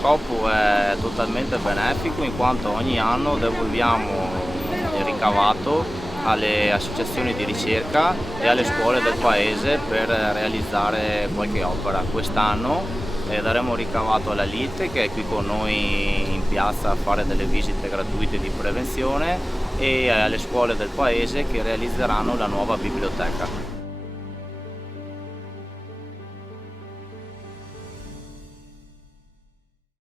scopo è totalmente benefico, in quanto ogni anno devolviamo il ricavato alle associazioni di ricerca e alle scuole del paese per realizzare qualche opera. Quest'anno daremo ricavato alla Lite, che è qui con noi in piazza a fare delle visite gratuite di prevenzione, e alle scuole del paese, che realizzeranno la nuova biblioteca.